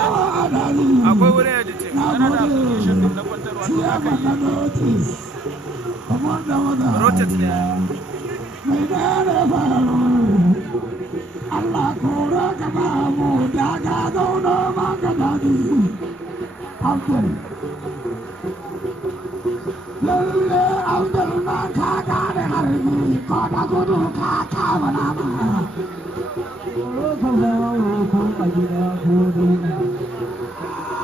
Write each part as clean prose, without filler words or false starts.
akwai wurin editing yana da application din na kwantarwa to aka yi rotate ne Allah kora ka ba mu daga zauna maka dadi Abdul lalle Abdul ma ka gane harbi ko da gudu ka kama nama ko a gida ko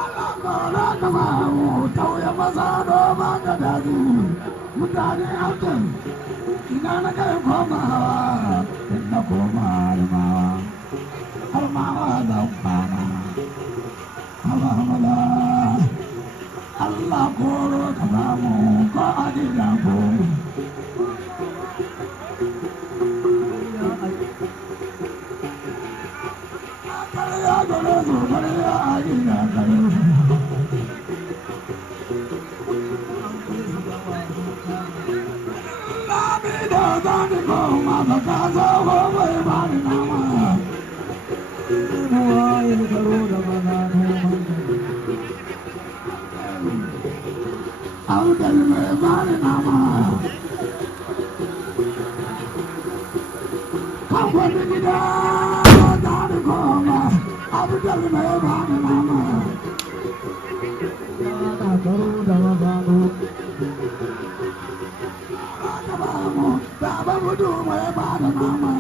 Allah kora ka ba mu tauye maza noma ka dadi mutane Abdul ina na kai komawa inda koma harmawa zan fama hamala Allah koro ka bamu ko a gida ko kariya gare su kariya a gida kare Zani koma baka zo bai bani nama Nuwa yin karo da maza noman Audal mai bani nama Kakwani gida zani koma Audal mai bani nama Yana karo da maza noman Baba mudu mai bada mama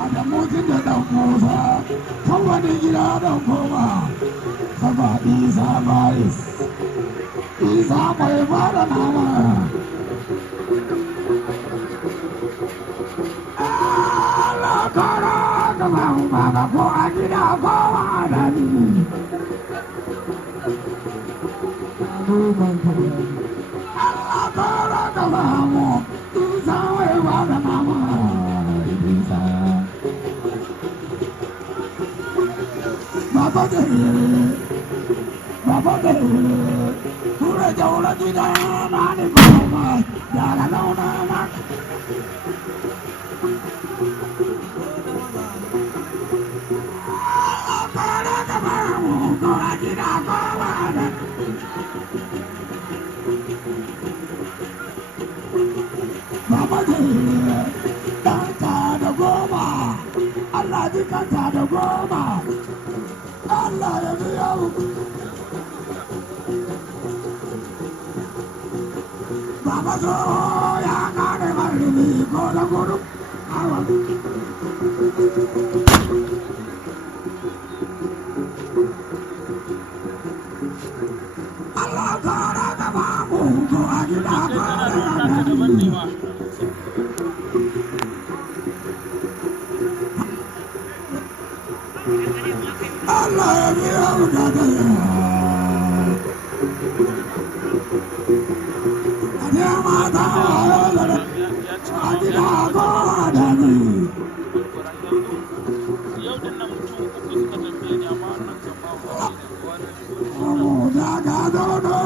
Adamu tun da ɗan Musa kan wani gida ɗan koma Saba Isa Bayis Isa mai bada nama Allah kara gaba baba ko a gida ko a dani Allah kara ka bamu Isa wai bada nama Isa Baba dere Tura jaula gida nani koma Jala launa nak Allah kara ka bamu Ko a gida ko a dani Baba dere Kanta da goma Allah ji kanta da goma Allah ya biya Baba zo ya kare marimi ko da gudu awa Allah kara da babu ko a gida ko Allah ya biya bukata Ada mata a gida ko a dani daga dodo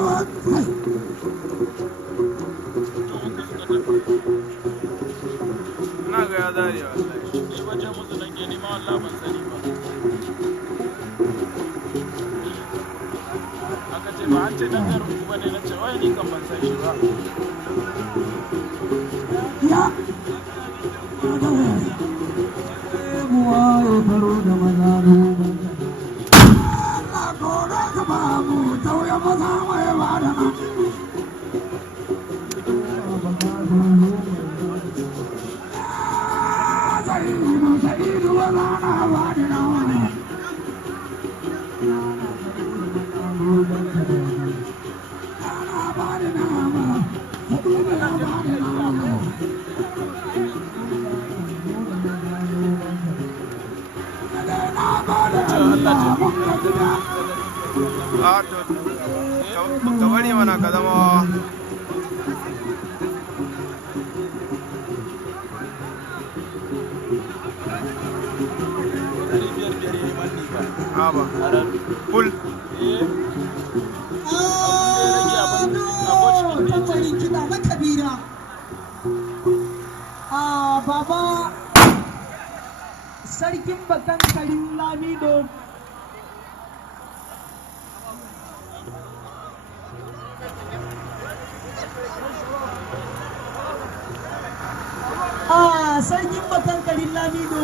na ga ya dare wallahi shi bace musu dan gani ma wallahi ban sani ba ce dan garin kuma ne na ce wai ni kan ban san shi ba ya buwa ya faro da maza Allah gora ka ba mu tauye maza mai ba da na sa'idu wala na ba da na wani ka bari mana ka zama Aba, full. Baba sarkin bakan karin Lamido sarkin bakan karin Lamido